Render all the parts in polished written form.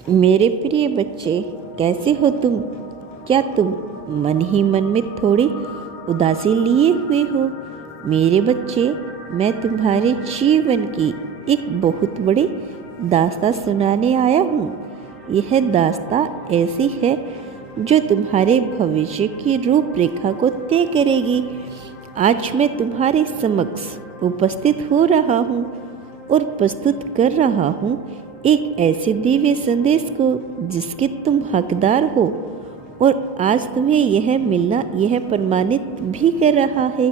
मेरे प्रिय बच्चे, कैसे हो तुम? क्या तुम मन ही मन में थोड़ी उदासी लिए हुए हो? मेरे बच्चे, मैं तुम्हारे जीवन की एक बहुत बड़ी दास्तां सुनाने आया हूँ। यह दास्तां ऐसी है जो तुम्हारे भविष्य की रूपरेखा को तय करेगी। आज मैं तुम्हारे समक्ष उपस्थित हो रहा हूँ और प्रस्तुत कर रहा हूँ एक ऐसे दिव्य संदेश को जिसके तुम हकदार हो, और आज तुम्हें यह मिलना यह प्रमाणित भी कर रहा है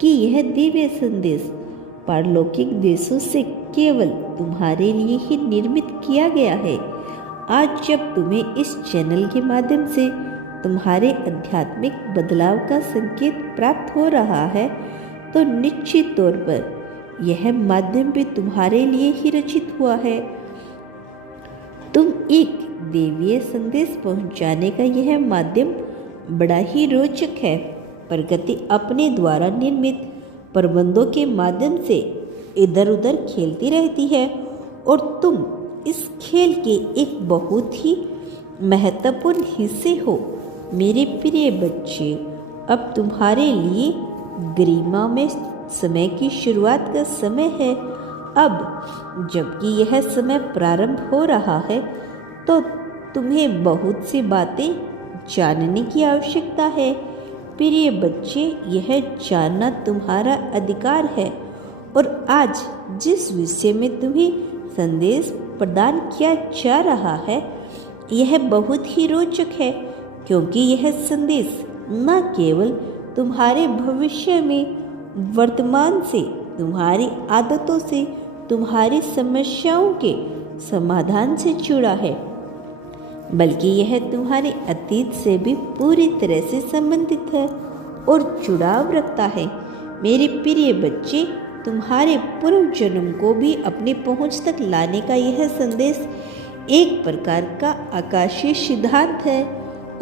कि यह दिव्य संदेश पारलौकिक देशों से केवल तुम्हारे लिए ही निर्मित किया गया है। आज जब तुम्हें इस चैनल के माध्यम से तुम्हारे आध्यात्मिक बदलाव का संकेत प्राप्त हो रहा है, तो निश्चित तौर पर यह माध्यम भी तुम्हारे लिए ही रचित हुआ है। तुम एक देवीय संदेश पहुंचाने का यह माध्यम बड़ा ही रोचक है। प्रकृति अपने द्वारा निर्मित प्रबंधों के माध्यम से इधर उधर खेलती रहती है और तुम इस खेल के एक बहुत ही महत्वपूर्ण हिस्से हो। मेरे प्रिय बच्चे, अब तुम्हारे लिए गरिमा में समय की शुरुआत का समय है। अब जबकि यह समय प्रारंभ हो रहा है, तो तुम्हें बहुत सी बातें जानने की आवश्यकता है। प्रिय बच्चे, यह जानना तुम्हारा अधिकार है। और आज जिस विषय में तुम्हें संदेश प्रदान किया जा रहा है, यह बहुत ही रोचक है, क्योंकि यह संदेश न केवल तुम्हारे भविष्य में, वर्तमान से, तुम्हारी आदतों से, तुम्हारी समस्याओं के समाधान से जुड़ा है, बल्कि यह तुम्हारे अतीत से भी पूरी तरह से संबंधित है और जुड़ाव रखता है। मेरे प्रिय बच्चे, तुम्हारे पूर्व जन्म को भी अपनी पहुंच तक लाने का यह संदेश एक प्रकार का आकाशीय सिद्धांत है,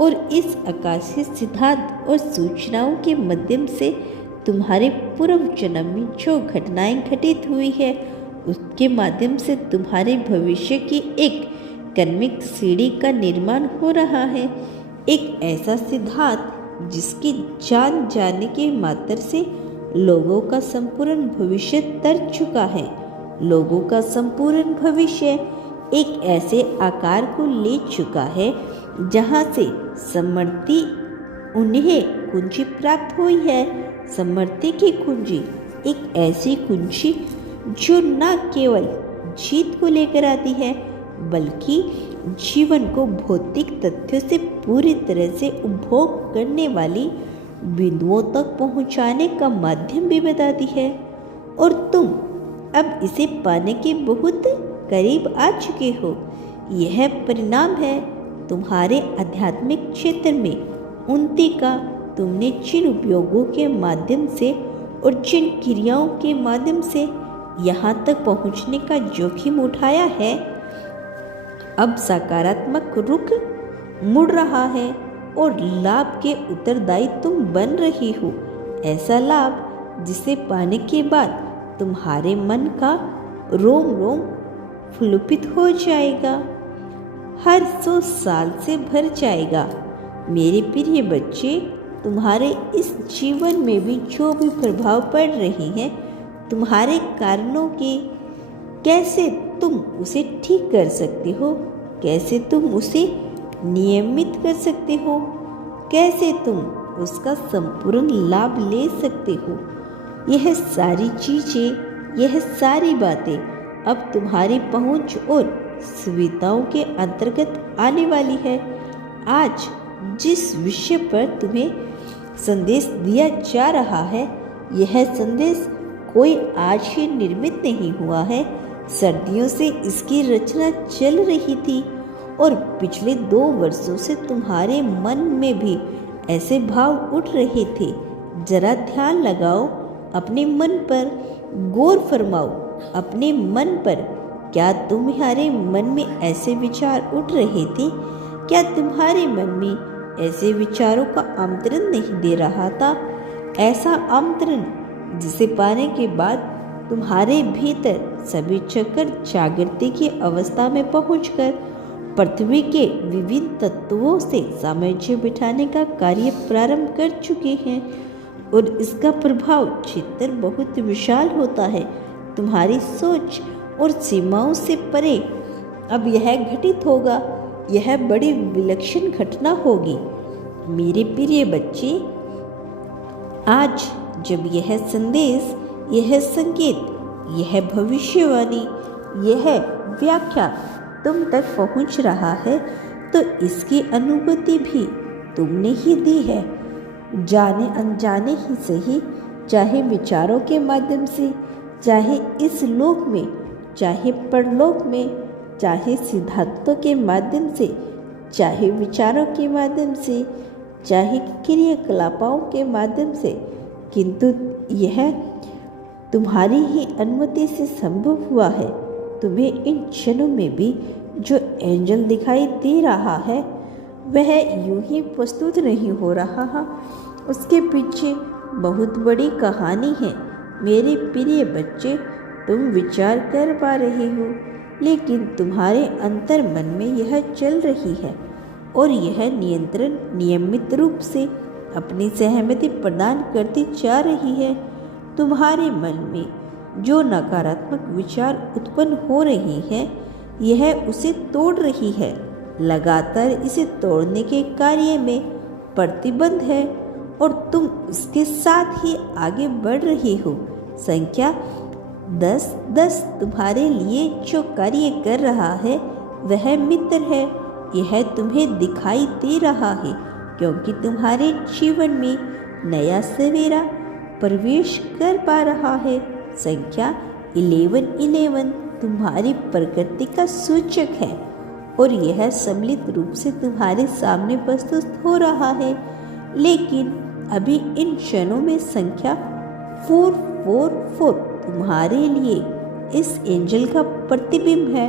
और इस आकाशीय सिद्धांत और सूचनाओं के माध्यम से तुम्हारे पूर्व जन्म में जो घटनाएं घटित हुई है, उसके माध्यम से तुम्हारे भविष्य की एक कर्मिक सीढ़ी का निर्माण हो रहा है। एक ऐसा सिद्धांत जिसकी जान जाने के मात्र से लोगों का संपूर्ण भविष्य तर चुका है। लोगों का संपूर्ण भविष्य एक ऐसे आकार को ले चुका है जहां से समृद्धि उन्हें कुंजी प्राप्त हुई है। समृद्धि की कुंजी एक ऐसी कुंजी जो न केवल जीत को लेकर आती है, बल्कि जीवन को भौतिक तथ्यों से पूरी तरह से उपभोग करने वाली बिंदुओं तक पहुंचाने का माध्यम भी बताती है। और तुम अब इसे पाने के बहुत करीब आ चुके हो। यह परिणाम है तुम्हारे आध्यात्मिक क्षेत्र में उन्नति का। तुमने जिन उपयोगों के माध्यम से और जिन क्रियाओं के माध्यम से यहाँ तक पहुँचने का जोखिम उठाया है, अब सकारात्मक रुख मुड़ रहा है और लाभ के उत्तरदायी तुम बन रही हो। ऐसा लाभ जिसे पाने के बाद तुम्हारे मन का रोम रोम फुलपित हो जाएगा, हर 100 साल से भर जाएगा। मेरे प्रिय बच्चे, तुम्हारे इस जीवन में भी जो भी प्रभाव पड़ रहे हैं तुम्हारे कारणों के, कैसे तुम उसे ठीक कर सकते हो, कैसे तुम उसे नियमित कर सकते हो, कैसे तुम उसका संपूर्ण लाभ ले सकते हो, यह सारी चीज़ें, यह सारी बातें अब तुम्हारी पहुंच और सुविधाओं के अंतर्गत आने वाली है। आज जिस विषय पर तुम्हें संदेश दिया जा रहा है, यह संदेश कोई आज ही निर्मित नहीं हुआ है। सर्दियों से इसकी रचना चल रही थी और पिछले 2 वर्षों से तुम्हारे मन में भी ऐसे भाव उठ रहे थे। जरा ध्यान लगाओ, अपने मन पर गौर फरमाओ, अपने मन पर। क्या तुम्हारे मन में ऐसे विचार उठ रहे थे? क्या तुम्हारे मन में ऐसे विचारों का आमंत्रण नहीं दे रहा था? ऐसा आमंत्रण जिसे पाने के बाद तुम्हारे भीतर सभी चक्कर जागृति की अवस्था में पहुंचकर पृथ्वी के विभिन्न तत्वों से सामंजस्य बिठाने का कार्य प्रारंभ कर चुके हैं और इसका प्रभाव क्षेत्र बहुत विशाल होता है। तुम्हारी सोच और सीमाओं से परे अब यह घटित होगा। यह बड़ी विलक्षण घटना होगी। मेरे प्रिय बच्चे, आज जब यह संदेश, यह संकेत, यह भविष्यवाणी, यह व्याख्या तुम तक पहुंच रहा है तो इसकी अनुभूति भी तुमने ही दी है, जाने अनजाने ही सही, चाहे विचारों के माध्यम से, चाहे इस लोक में, चाहे परलोक में, चाहे सिद्धांतों के माध्यम से, चाहे विचारों के माध्यम से, चाहे क्रियाकलापों के माध्यम से, किंतु यह तुम्हारी ही अनुमति से संभव हुआ है। तुम्हें इन क्षणों में भी जो एंजल दिखाई दे रहा है वह यूं ही प्रस्तुत नहीं हो रहा है, उसके पीछे बहुत बड़ी कहानी है। मेरे प्रिय बच्चे, तुम विचार कर पा रहे हो, लेकिन तुम्हारे अंतर मन में यह चल रही है और यह नियंत्रण नियमित रूप से अपनी सहमति प्रदान करती जा रही है। तुम्हारे मन में जो नकारात्मक विचार उत्पन्न हो रही है, यह उसे तोड़ रही है। लगातार इसे तोड़ने के कार्य में प्रतिबंध है और तुम इसके साथ ही आगे बढ़ रही हो। संख्या 10 तुम्हारे लिए जो कार्य कर रहा है वह मित्र है। यह तुम्हें दिखाई दे रहा है क्योंकि तुम्हारे जीवन में नया सवेरा प्रवेश कर पा रहा है। संख्या 11 तुम्हारी प्रकृति का सूचक है और यह सम्मिलित रूप से तुम्हारे सामने प्रस्तुत हो रहा है। लेकिन अभी इन क्षणों में संख्या 444 तुम्हारे लिए इस एंजल का प्रतिबिंब है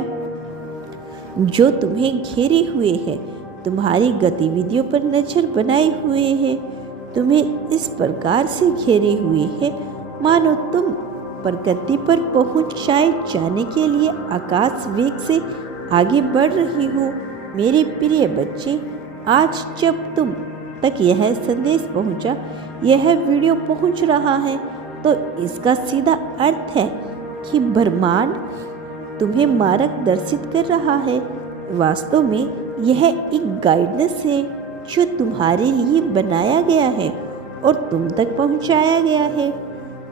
जो तुम्हें घेरे हुए है, तुम्हारी गतिविधियों पर नजर बनाए हुए है, तुम्हें इस प्रकार से घेरे हुए है मानो तुम प्रकृति पर पहुंचाए जाने के लिए आकाश वेग से आगे बढ़ रही हो। मेरे प्रिय बच्चे, आज जब तुम तक यह संदेश पहुंचा, यह वीडियो पहुंच रहा है, तो इसका सीधा अर्थ है कि ब्रह्मांड तुम्हें मार्गदर्शित कर रहा है। वास्तव में यह एक गाइडेंस है जो तुम्हारे लिए बनाया गया है और तुम तक पहुंचाया गया है।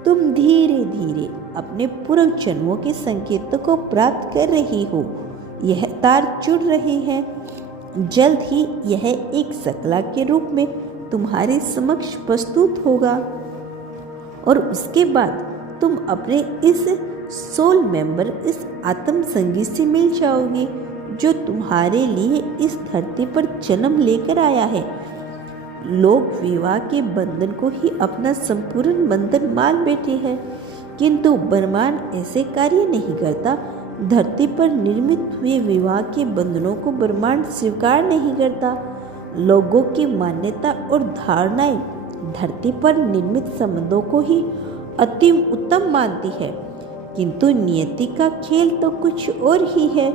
तुम धीरे धीरे अपने पूर्व जन्मों के संकेतों को प्राप्त कर रही हो। यह तार जुड़ रहे हैं। जल्द ही यह एक शक्ला के रूप में तुम्हारे समक्ष प्रस्तुत होगा और उसके बाद तुम अपने इस सोल मेंबर, इस आत्म संगी से मिल जाओगे जो तुम्हारे लिए इस धरती पर जन्म लेकर आया है। लोग विवाह के बंधन को ही अपना संपूर्ण बंधन मान बैठे हैं, किंतु ब्रह्मांड ऐसे कार्य नहीं करता। धरती पर निर्मित हुए विवाह के बंधनों को ब्रह्मांड स्वीकार नहीं करता। लोगों की मान्यता और धारणाएं धरती पर निर्मित संबंधों को ही अति उत्तम मानती है, किंतु नियति का खेल तो कुछ और ही है।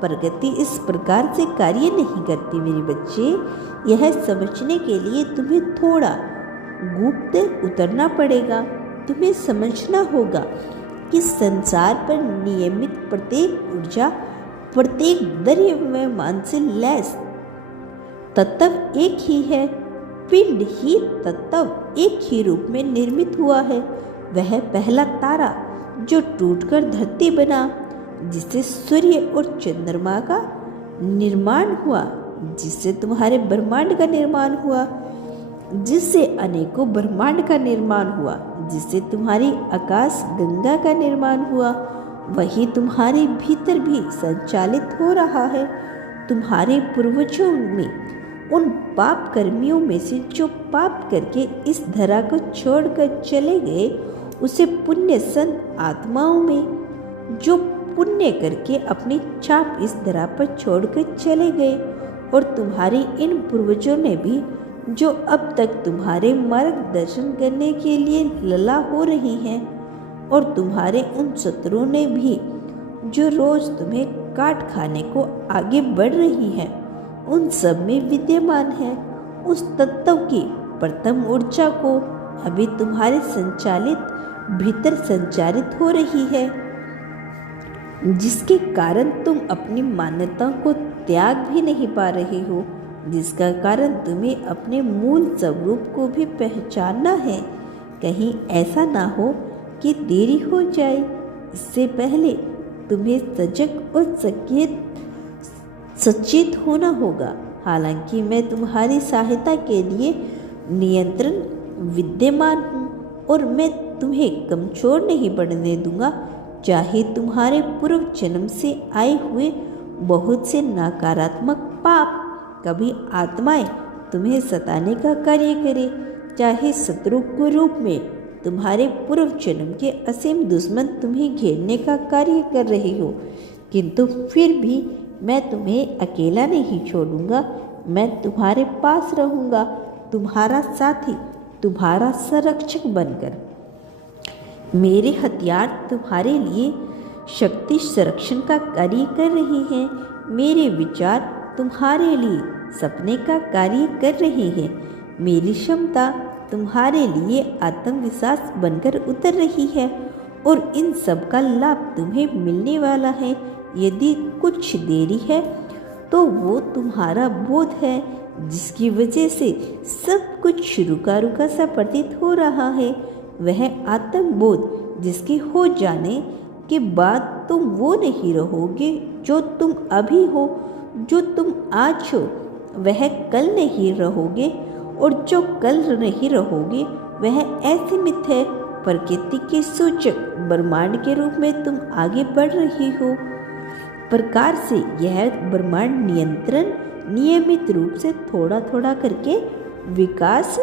प्रगति इस प्रकार से कार्य नहीं करती मेरे बच्चे। यह समझने के लिए तुम्हें थोड़ा गुप्त उतरना पड़ेगा। तुम्हें समझना होगा कि संसार पर नियमित प्रत्येक ऊर्जा, प्रत्येक द्रव्यमान से लैस तत्व एक ही है। पिंड ही तत्व एक ही रूप में निर्मित हुआ है। वह पहला तारा जो टूटकर धरती बना, जिससे सूर्य और चंद्रमा का निर्माण हुआ, जिससे तुम्हारे ब्रह्मांड का निर्माण हुआ, जिससे अनेकों ब्रह्मांड का निर्माण हुआ, जिससे तुम्हारी आकाश गंगा का निर्माण हुआ, वही तुम्हारे भीतर भी संचालित हो रहा है। तुम्हारे पूर्वजों में उन पाप कर्मियों में से जो पाप करके इस धरा को छोड़कर चले गए, उसे पुण्य संत आत्माओं में जो पुण्य करके अपनी छाप इस धरा पर छोड़कर चले गए, और तुम्हारे इन पूर्वजों ने भी जो अब तक तुम्हारे मार्गदर्शन करने के लिए लला हो रही हैं, और तुम्हारे उन शत्रुओं ने भी जो रोज तुम्हें काट खाने को आगे बढ़ रही हैं, उन सब में विद्यमान है। उस तत्व की प्रथम ऊर्जा को अभी तुम्हारे भीतर संचारित हो रही है, जिसके कारण तुम अपनी मान्यताओं को त्याग भी नहीं पा रहे हो, जिसका कारण तुम्हें अपने मूल स्वरूप को भी पहचानना है। कहीं ऐसा ना हो कि देरी हो जाए। इससे पहले तुम्हें सजग और सचेत होना होगा। हालांकि मैं तुम्हारी सहायता के लिए नियंत्रण विद्यमान हूँ और मैं तुम्हें कमजोर नहीं पड़ने दूंगा। चाहे तुम्हारे पूर्व जन्म से आए हुए बहुत से नकारात्मक पाप कभी आत्माएं तुम्हें सताने का कार्य करे, चाहे शत्रु के रूप में तुम्हारे पूर्व जन्म के असीम दुश्मन तुम्हें घेरने का कार्य कर रहे हो, किंतु फिर भी मैं तुम्हें अकेला नहीं छोड़ूंगा। मैं तुम्हारे पास रहूंगा, तुम्हारा साथी, तुम्हारा संरक्षक बनकर। मेरे हथियार तुम्हारे लिए शक्ति संरक्षण का कार्य कर रहे हैं। मेरे विचार तुम्हारे लिए सपने का कार्य कर रहे हैं। मेरी क्षमता तुम्हारे लिए आत्मविश्वास बनकर उतर रही है और इन सब का लाभ तुम्हें मिलने वाला है। यदि कुछ देरी है तो वो तुम्हारा बोध है, जिसकी वजह से सब कुछ रुका रुका सा प्रतीत हो रहा है। वह आत्मबोध जिसके हो जाने के बाद तुम वो नहीं रहोगे जो तुम अभी हो। जो तुम आज हो वह कल नहीं रहोगे, और जो कल नहीं रहोगे वह असीमित है। प्रकृति के सूचक ब्रह्मांड के रूप में तुम आगे बढ़ रही हो। प्रकार से यह ब्रह्मांड नियमित रूप से थोड़ा थोड़ा करके विकास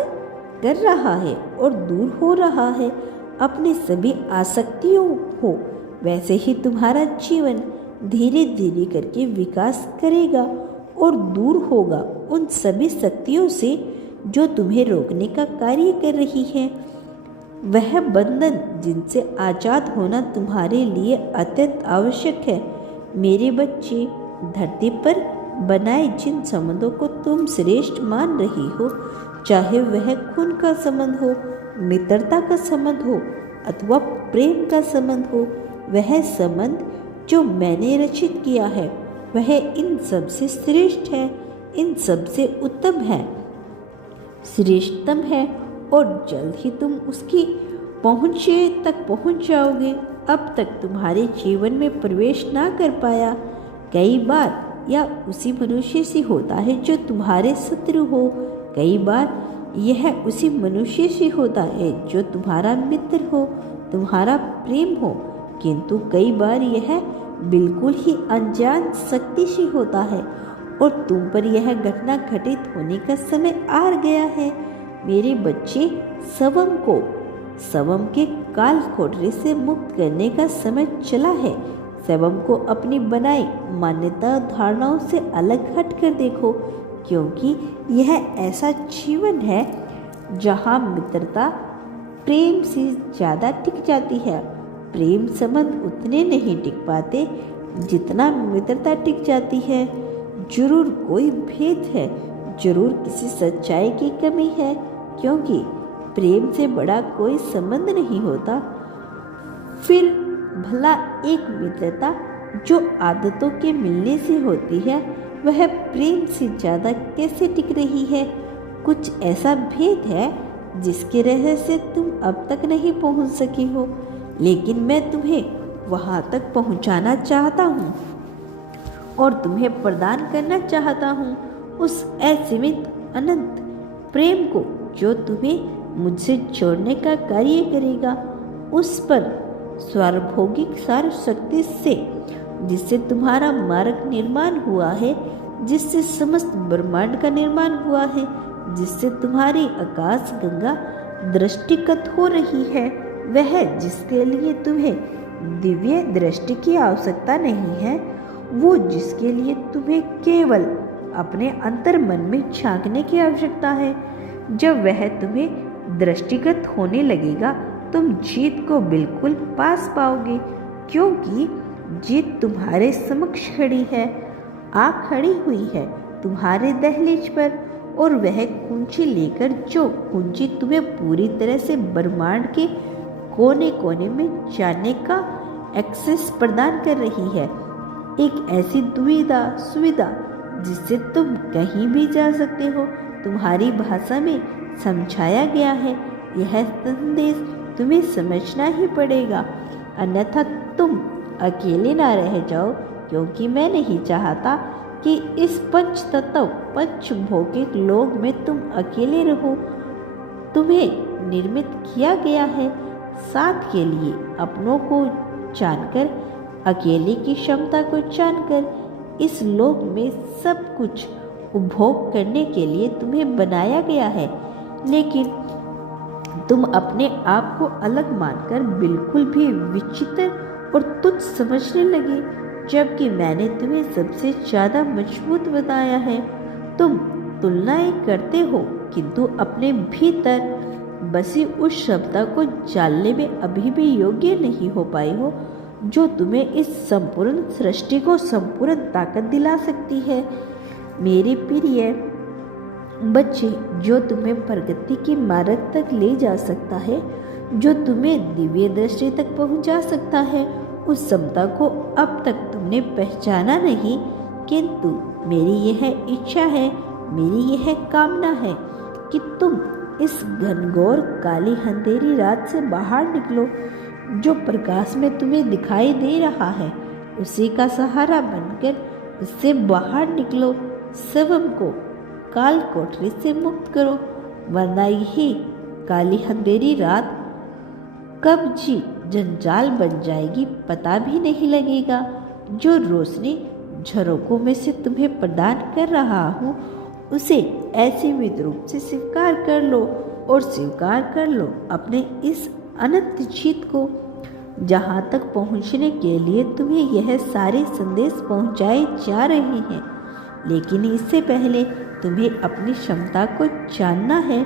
कर रहा है और दूर हो रहा है अपने सभी आसक्तियों हो। वैसे ही तुम्हारा जीवन धीरे धीरे करके विकास करेगा और दूर होगा उन सभी शक्तियों से जो तुम्हें रोकने का कार्य कर रही है। वह बंधन जिनसे आजाद होना तुम्हारे लिए अत्यंत आवश्यक है। मेरे बच्चे, धरती पर बनाए जिन संबंधों को तुम श्रेष्ठ मान रही हो, चाहे वह खून का संबंध हो, मित्रता का संबंध हो अथवा प्रेम का संबंध हो, वह संबंध जो मैंने रचित किया है वह इन सब से श्रेष्ठ है, इन सब से उत्तम है, श्रेष्ठतम है, और जल्द ही तुम उसकी पहुँचे तक पहुँच जाओगे। अब तक तुम्हारे जीवन में प्रवेश ना कर पाया, कई बार या उसी मनुष्य से होता है जो तुम्हारे शत्रु हो, कई बार यह उसी मनुष्य से होता है जो तुम्हारा मित्र हो, तुम्हारा प्रेम हो, किंतु कई बार यह बिल्कुल ही अनजान शक्ति से होता है और तुम पर यह घटना घटित होने का समय आ गया है। मेरे बच्चे, शवम के काल कोठरी से मुक्त करने का समय चला है। शवम को अपनी बनाई मान्यता धारणाओं से अलग हट कर देखो, क्योंकि यह ऐसा जीवन है जहाँ मित्रता प्रेम से ज़्यादा टिक जाती है। प्रेम संबंध उतने नहीं टिक पाते जितना मित्रता टिक जाती है। जरूर कोई भेद है, जरूर किसी सच्चाई की कमी है, क्योंकि प्रेम से बड़ा कोई संबंध नहीं होता। फिर भला एक मित्रता जो आदतों के मिलने से होती है वह प्रेम से ज़्यादा कैसे टिक रही है? कुछ ऐसा भेद है जिसके रहस्य से तुम अब तक नहीं पहुंच सकी हो, लेकिन मैं तुम्हें वहां तक पहुंचाना चाहता हूं और तुम्हें प्रदान करना चाहता हूं उस असीमित अनंत प्रेम को जो तुम्हें मुझसे जोड़ने का कार्य करेगा, उस पर सार्वभौमिक सर्वशक्ति से, जिससे तुम्हारा मार्ग निर्माण हुआ है, जिससे समस्त ब्रह्मांड का निर्माण हुआ है, जिससे तुम्हारी आकाश गंगा दृष्टिगत हो रही है, वह जिसके लिए तुम्हें दिव्य दृष्टि की आवश्यकता नहीं है, वो जिसके लिए तुम्हें केवल अपने अंतर मन में झांकने की आवश्यकता है। जब वह तुम्हें दृष्टिगत होने लगेगा तुम जीत को बिल्कुल पास पाओगे, क्योंकि जीत तुम्हारे समक्ष खड़ी है, आ खड़ी हुई है तुम्हारे दहलीज पर, और वह कुंजी लेकर, जो कुंजी तुम्हें पूरी तरह से ब्रह्मांड के कोने कोने में जाने का एक्सेस प्रदान कर रही है। एक ऐसी सुविधा जिससे तुम कहीं भी जा सकते हो, तुम्हारी भाषा में समझाया गया है। यह संदेश तुम्हें समझना ही पड़ेगा, अन्यथा तुम अकेले ना रह जाओ, क्योंकि मैं नहीं चाहता कि इस पंच तत्व पंच भौतिक लोक में तुम अकेले रहो। तुम्हें निर्मित किया गया है साथ के लिए, अपनों को जानकर, अकेले की क्षमता को जानकर। इस लोक में सब कुछ उपभोग करने के लिए तुम्हें बनाया गया है, लेकिन तुम अपने आप को अलग मानकर बिल्कुल भी विचित्र और तुच्छ समझने लगे, जबकि मैंने तुम्हें सबसे ज़्यादा मजबूत बताया है। तुम तुलनाएं करते हो, किंतु अपने भीतर बसी उस क्षमता को जानने में अभी भी योग्य नहीं हो पाए हो, जो तुम्हें इस संपूर्ण सृष्टि को संपूर्ण ताकत दिला सकती है। मेरे प्रिय बच्चे, जो तुम्हें प्रगति के मार्ग तक ले जा सकता है, जो तुम्हें दिव्य दृष्टि तक पहुंचा सकता है, उस क्षमता को अब तक तुमने पहचाना नहीं, किंतु मेरी यह इच्छा है, मेरी यह कामना है कि तुम इस घनघोर काली अंधेरी रात से बाहर निकलो। जो प्रकाश में तुम्हें दिखाई दे रहा है, उसी का सहारा बनकर उससे बाहर निकलो। स्वयं को काल कोठरी से मुक्त करो, वरना यही काली अंधेरी रात कब जी जंजाल बन जाएगी पता भी नहीं लगेगा। जो रोशनी झरोकों में से तुम्हें प्रदान कर रहा हूँ, उसे ऐसे विद्रूप से स्वीकार कर लो, और स्वीकार कर लो अपने इस अनंत जीत को। जहाँ तक पहुँचने के लिए तुम्हें यह सारे संदेश पहुँचाए जा रहे हैं, लेकिन इससे पहले तुम्हें अपनी क्षमता को जानना है,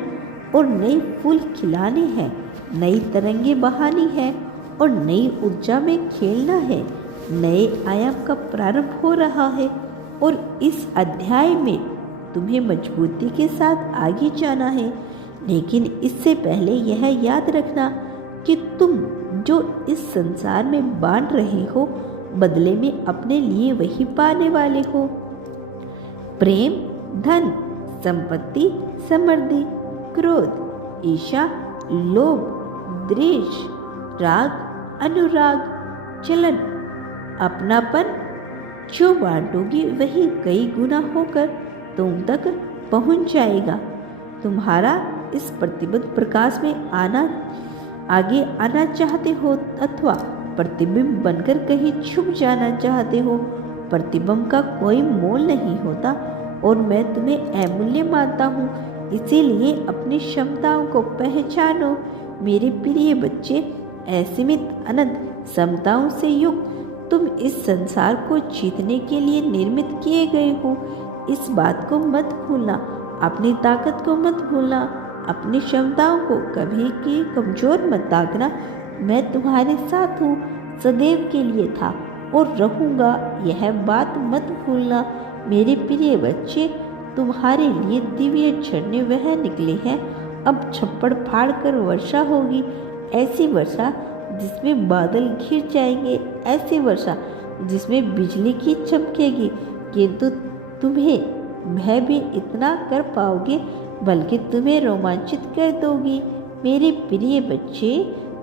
और नई फूल खिलाने हैं, नई तरंगे बहानी है, और नई ऊर्जा में खेलना है। नए आयाम का प्रारंभ हो रहा है, और इस अध्याय में तुम्हें मजबूती के साथ आगे जाना है। लेकिन इससे पहले यह याद रखना कि तुम जो इस संसार में बांट रहे हो, बदले में अपने लिए वही पाने वाले हो। प्रेम, धन, संपत्ति, समृद्धि, क्रोध, ईर्ष्या, लोभ, द्वेष, राग, अनुराग, जलन, अपनापन, जो बांटोगी वही कई गुना होकर तुम तक पहुंच जाएगा। तुम्हारा इस प्रतिबद्ध प्रकाश में आगे आना चाहते हो, अथवा प्रतिबिंब बनकर कहीं छुप जाना चाहते हो। प्रतिबिंब का कोई मोल नहीं होता, और मैं तुम्हें अमूल्य मानता हूँ। इसीलिए अपनी क्षमताओं को पहचानो। मेरे प्रिय बच्चे, असीमित अनंत क्षमताओं से युक्त तुम इस संसार को जीतने के लिए निर्मित किए गए हो। इस बात को मत भूलना, अपनी ताकत को मत भूलना, अपनी क्षमताओं को कभी की कमजोर मत आंकना। मैं तुम्हारे साथ हूँ, सदैव के लिए था और रहूँगा, यह बात मत भूलना। मेरे प्रिय बच्चे, तुम्हारे लिए दिव्य झरने वह निकले हैं। अब छप्पड़ फाड़ कर वर्षा होगी, ऐसी वर्षा जिसमें बादल घिर जाएंगे, ऐसी वर्षा जिसमें बिजली की चमकेगी। किंतु तुम्हें भय भी इतना कर पाओगे, बल्कि तुम्हें रोमांचित कर दोगी। मेरे प्रिय बच्चे,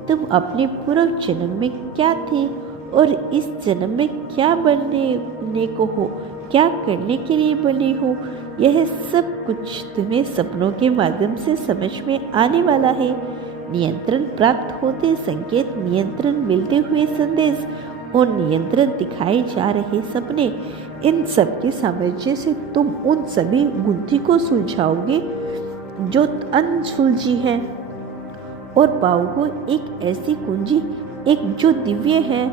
तुम अपने पूर्व जन्म में क्या थे और इस जन्म में क्या बनने को हो, क्या करने के लिए बने हो, यह सब कुछ तुम्हें सपनों के माध्यम से समझ में आने वाला है। नियंत्रण प्राप्त होते संकेत, नियंत्रण मिलते हुए संदेश और नियंत्रण दिखाए जा रहे सपने, इन सब के सामंजस्य से तुम उन सभी गुत्थी को सुलझाओगे जो अनसुलझी है, और पाओगे एक ऐसी कुंजी, एक जो दिव्य है,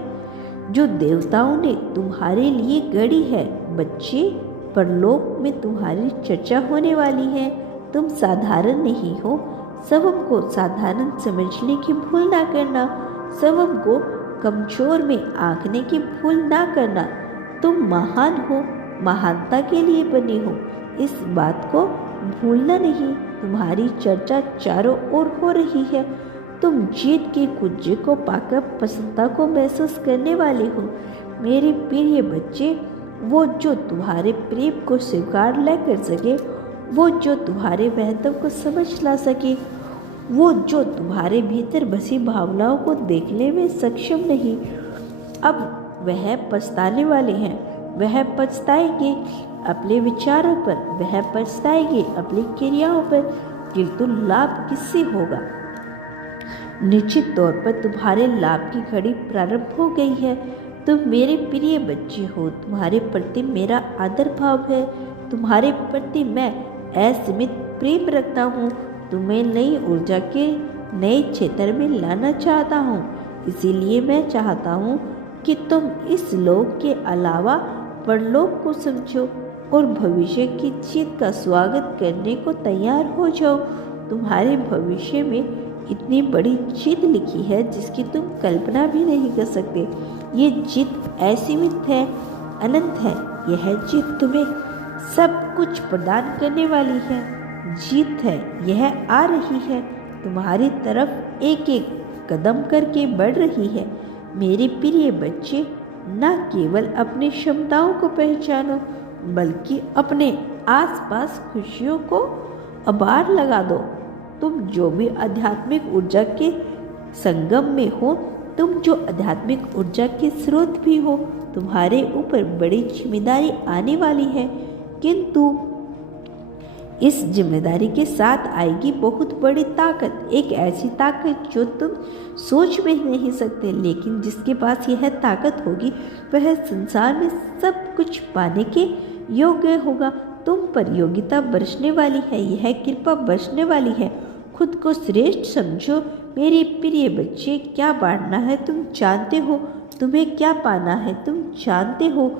जो देवताओं ने तुम्हारे लिए गढ़ी है। बच्चे, परलोक में तुम्हारी चर्चा होने वाली है। तुम साधारण नहीं हो। स्वयं को साधारण समझने की भूल ना करना। स्वयं को कमजोर में आंकने की भूल ना करना। तुम महान हो, महानता के लिए बने हो, इस बात को भूलना नहीं। तुम्हारी चर्चा चारों ओर हो रही है। तुम जीत की कुंजी को पाकर प्रसन्नता को महसूस करने वाले हो। मेरे प्रिय बच्चे, वो जो तुम्हारे प्रेम को स्वीकार न कर सके, वो जो तुम्हारे महत्व को समझ ना सके, वो जो तुम्हारे भीतर बसी भावनाओं को देखने में सक्षम नहीं, अब वह पछताने वाले हैं। वह पछताएंगे अपने विचारों पर, वह पछताएंगे अपनी क्रियाओं पर, किंतु लाभ किससे होगा? निश्चित तौर पर तुम्हारे लाभ की घड़ी प्रारंभ हो गई है। तुम मेरे प्रिय बच्चे हो, तुम्हारे प्रति मेरा आदर भाव है, तुम्हारे प्रति मैं असीमित प्रेम रखता हूँ। तुम्हें नई ऊर्जा के नए क्षेत्र में लाना चाहता हूँ। इसीलिए मैं चाहता हूँ कि तुम इस लोक के अलावा परलोक को समझो और भविष्य की जीत का स्वागत करने को तैयार हो जाओ। तुम्हारे भविष्य में इतनी बड़ी जीत लिखी है जिसकी तुम कल्पना भी नहीं कर सकते। ये जीत असीमित है, अनंत है। यह जीत तुम्हें सब कुछ प्रदान करने वाली है। जीत है, यह आ रही है, तुम्हारी तरफ एक एक कदम करके बढ़ रही है। मेरे प्रिय बच्चे, न केवल अपनी क्षमताओं को पहचानो, बल्कि अपने आसपास खुशियों को अबार लगा दो। तुम जो भी आध्यात्मिक ऊर्जा के संगम में हो, तुम जो आध्यात्मिक ऊर्जा के स्रोत भी हो, तुम्हारे ऊपर बड़ी जिम्मेदारी आने वाली है। किंतु इस जिम्मेदारी के साथ आएगी बहुत बड़ी ताकत, एक ऐसी ताकत जो तुम सोच में नहीं सकते, लेकिन जिसके पास यह ताकत होगी वह संसार में सब कुछ पाने के योग्य होगा। तुम पर योग्यता बरसने वाली है, यह कृपा बरसने वाली है। खुद को श्रेष्ठ समझो मेरे प्रिय बच्चे। क्या बांटना है तुम जानते हो, तुम्हें क्या पाना है तुम जानते हो।